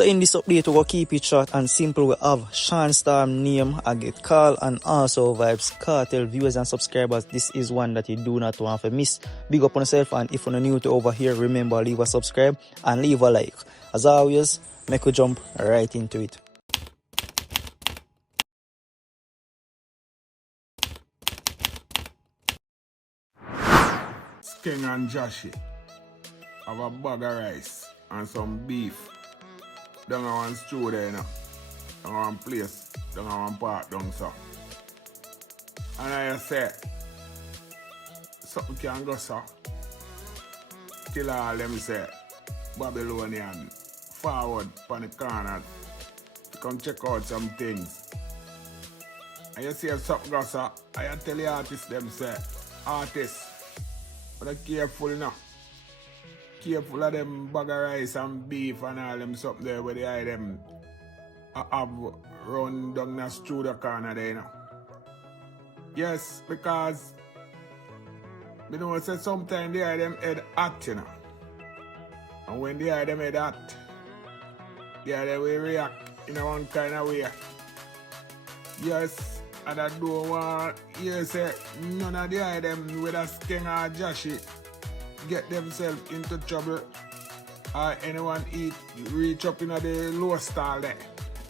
So in this update, we will keep it short and simple. We have Shawn Storm name, I get call, and also Vybz Kartel viewers and subscribers. This is one that you do not want to miss. Big up on yourself, and if you're new to over here, remember leave a subscribe and leave a like. As always, make we jump right into it. Skeng and Jahshii have a bag of rice and some beef down on one stew there, you know. Down on one place, down on one part down so. And I say, something can go so. Till all them say, Babylonian forward on the corner to come check out some things. And you see if something go so, I tell the artists them say, artists, but careful now. Careful of them bag of rice and beef and all them something there where they hide them have run down the studio corner there, you know. Yes, because you know say sometimes they hide them head hot, you know. And when they hide them head hot, they will react in a one kind of way. Yes, and I don't want you say none of the items whether Skeng or Jahshii get themselves into trouble or anyone reach up in the low stall there.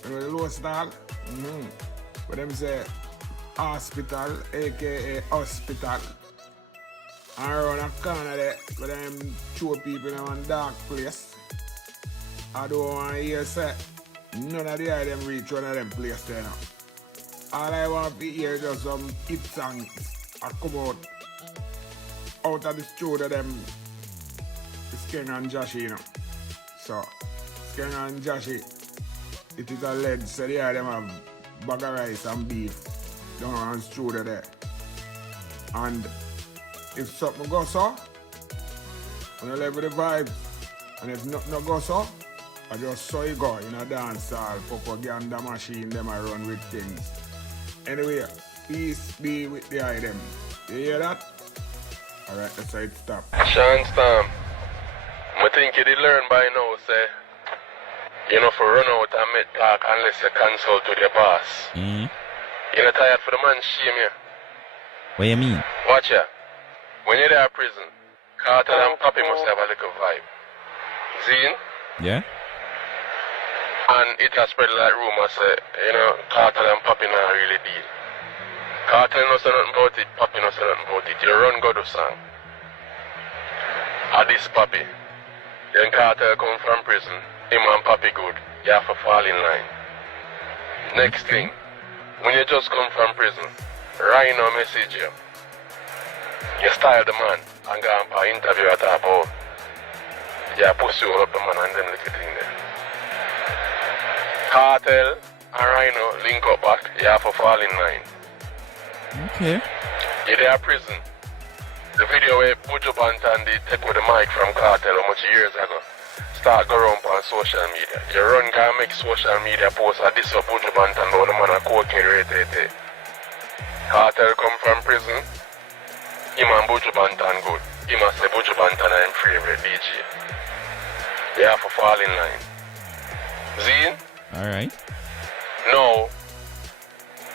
You know the low stall? Where them say hospital, aka hospital. And around a corner there where them show people in one dark place. I don't want to hear say none of the items reach one of them place there now. All I want to hear is just some hit songs that come out of the studio them Skeng and Jahshii, you know. So Skeng and Jahshii, it is alleged so they them have bag of rice and beef down on the studio there. And if something goes so, when you live with the vibes, and if nothing goes so, I just saw you go in a dance hall, propaganda machine, them I run with things. Anyway, peace be with the item. You hear that? Alright, that's how it stop. Shawn Storm, I think you did learn by now, say, you know, for run out and make talk unless you consult with your boss. You're not tired for the man shame you. What you mean? Watch ya. When you're there in prison, Kartel and Papi must have a little vibe. Zine? Yeah? And it has spread like rumors, say, you know, Kartel and Papi not really deal. Kartel no say nothing about it, Papi no say nothing about it. You run go do song. At this Papi, then Kartel come from prison, him and Papi good, you have to fall in line. Next thing, when you just come from prison, Rhino message you. You style the man and go and for interview at our board. You push you up the man and them little thing there. Kartel and Rhino link up back, you have to fall in line. Okay. You're there in prison. The video where Buju Banton did take with the mic from Kartel how much years ago start go around on social media. You run can make social media posts at this of Buju Banton about the man a cocaine rate. Kartel come from prison. Him and Buju Banton good. Him and say Buju Banton is his favorite DJ. You have to fall in line. Zine? Alright. No.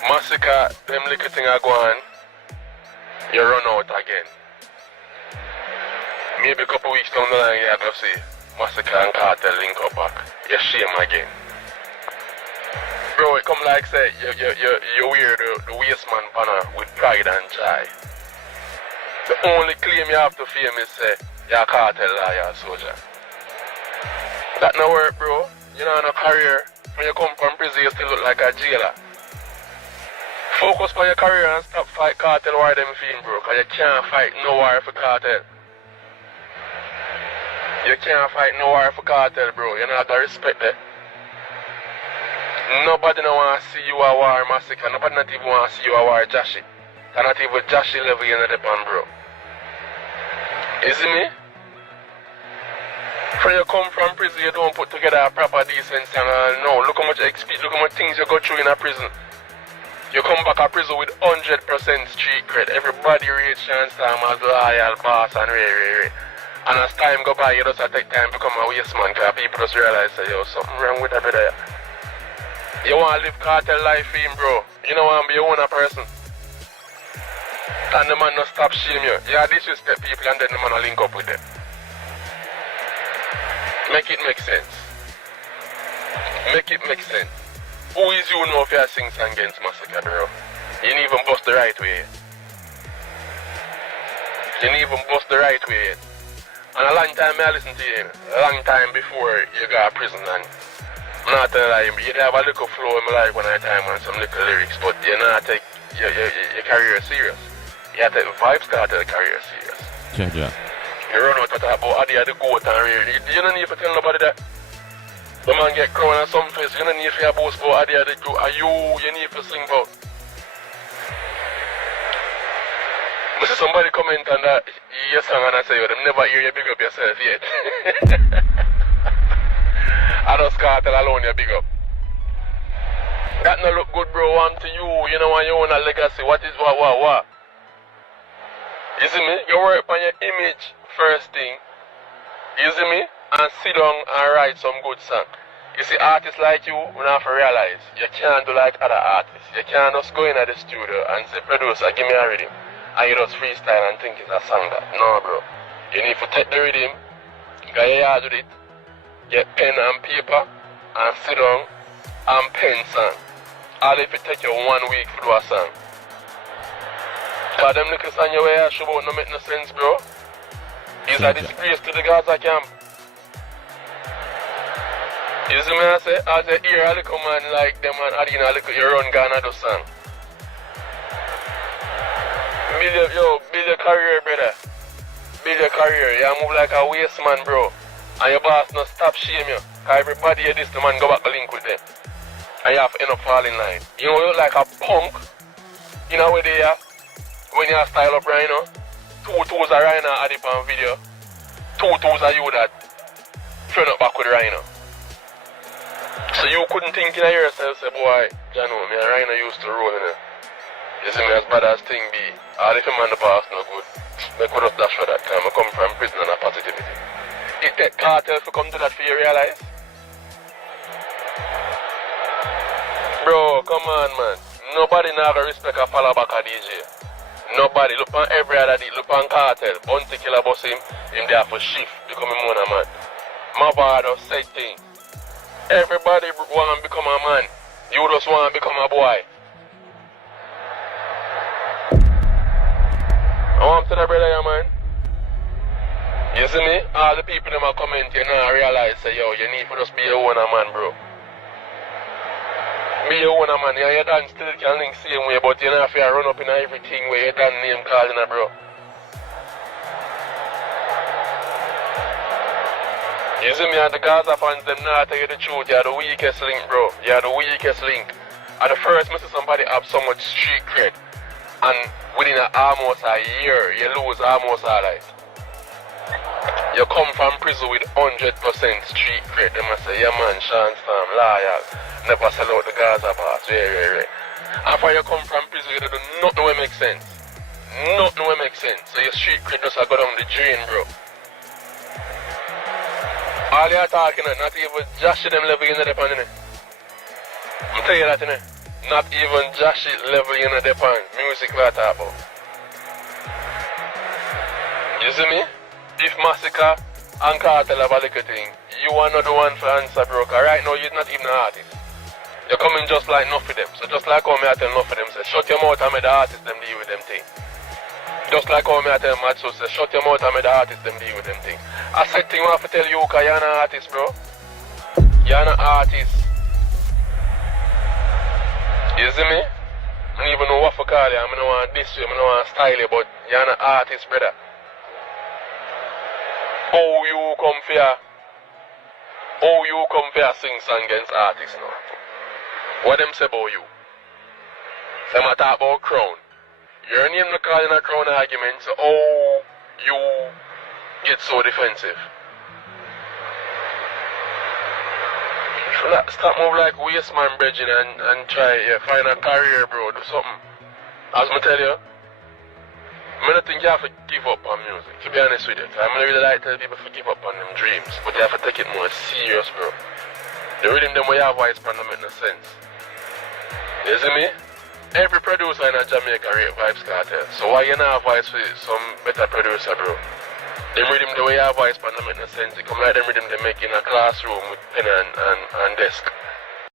Massacre, them little thing are going, you run out again. Maybe a couple weeks down the line you have to see Massacre and Kartel link up back. You shame again. Bro, it come like say you wear the waist man banner with pride and joy. The only claim you have to fame is say you're a Kartel liar soldier. That no work, bro. You know, in a career, when you come from prison you still look like a jailer. Focus on your career and stop fight Kartel war them feel, bro, because you can't fight no war for Kartel. You can't fight no war for Kartel, bro. You're not gonna respect that. Nobody no want to see you a war Massacre. Nobody not even want to see you a war Jahshii. And not even Jahshii level you know the pan, bro. You see me? When you come from prison, you don't put together a proper decent song. No, look how much experience, look how much things you go through in a prison. You come back to prison with 100% street cred. Everybody rates Shawn Storm as loyal boss and ray. And as time go by, you just take time to become a waste man because people just realize that, yo, something wrong with that brother. You want to live cartel life in, bro. You don't want to be a owner person. And the man not stop shame you. You disrespect people and then the man will link up with them. Make it make sense. Make it make sense. Who is you know if you are sing song against massacre, bro? You didn't even bust the right way. You didn't even bust the right way. And a long time I listen to you. A long time before you got to prison. And I'm not telling you, you have a little flow in my life when I time and some little lyrics, but you not take your career serious. You have to take Vybz Kartel career serious. Yeah. You run out to talk about Adi the goat and real. You don't need to tell nobody that. The man get crowned on some face. You don't need to boast about Adi the goat. And you need to sing about. I see somebody comment on that your song and I say, them never hear you big up yourself yet. I just Kartel alone you big up. That no look good, bro. Want to you. You know when you own a legacy. What is what? You see me? You work on your image first thing. You see me? And sit down and write some good song. You see, artists like you have to realize you can't do like other artists. You can't just go in at the studio and say, producer, give me a rhythm. And you just freestyle and think it's a song that. No, bro. You need to take the rhythm, go your yard with it, get pen and paper, and sit down and pen song. All if it take you 1 week to do a song. Because them little song you wear show about no make no sense, bro. It's a disgrace to the Gaza camp. You see me I say, as you hear a little man like them and adding a little, you run Ghana do song. Build your career, brother. Build your career. You move like a waste man, bro. And your boss not stop shame you. Because everybody hear this, the man go back to link with them. And you have to end up fall in line. You know, you look like a punk. You know where they are? When you style up Rhino, 2 toes are Rhino at the pan video. 2 toes are you that turn up back with Rhino. So you couldn't think in yourself, say, boy, Jano, me and Rhino used to roll, you know. You see me as bad as thing be. All if a man the past no good. Me could have dashed for that time. I come from prison and a positivity. It take Kartel to come to that for you realize? Bro, come on, man. Nobody now got respect a follow back a DJ. Nobody. Look on every other day. Look on Kartel. Bounty killer boss him there for shift. Become a man, man. My father said thing. Everybody want to become a man. You just want to become a boy. I want to tell the brother, yeah, man. You see me? All the people that are commenting now realize, say, yo, you need to just be your own man, bro. Be your own man. You done still can link same way, but you don't have to run up in everything where you done name calling, bro. You see me and the Gaza fans, them now tell you the truth. You're the weakest link, bro. You're the weakest link. At the first, I see somebody have so much street cred. And within almost a year, you lose almost all life. You come from prison with 100% street cred. They must say, yeah man, Shawn Storm, loyal, never sell out the Gaza pass, yeah. After you come from prison, you do nothing will make sense. Nothing will make sense. So your street cred just go down the drain, bro. All you're talking about, not even Jahshii them level in the depend, innit? I'm telling you that, innit? Not even Jahshii level in the depend. Music we are talking about. You see me? If Massacre and Kartel have a little thing, you are not the one for answer, bro. Cause right now you're not even an artist. You're coming just like enough of them. So just like how me I tell enough of them, say shut your mouth and make the artist them deal with them thing. Just like how me I tell Mad, so say shut your mouth and make the artist them deal with them thing. I said thing I have to tell you, cause you're not an artist, bro. You're not an artist. You see me? I don't even know what to call you. I don't want this you, I don't want to style you, but you're not an artist, brother. How you come for sing song against artists now? What them say about you? Them a talk about crown. Your name not calling a crown argument, so how you get so defensive? Stop move like waste man, Bridget, and try find a career, bro. Do something. As I tell you, I don't think you have to give up on music, to be honest with you. I don't really like to tell people to give up on them dreams, but you have to take it more serious, bro. The rhythm them way you have voice don't make no sense. You see me? Every producer in Jamaica rate Vybz Kartel. So why you not have voice for some better producer, bro? Them rhythm the way you have voice don't make no sense. It come like them rhythm they make in a classroom with pen and desk.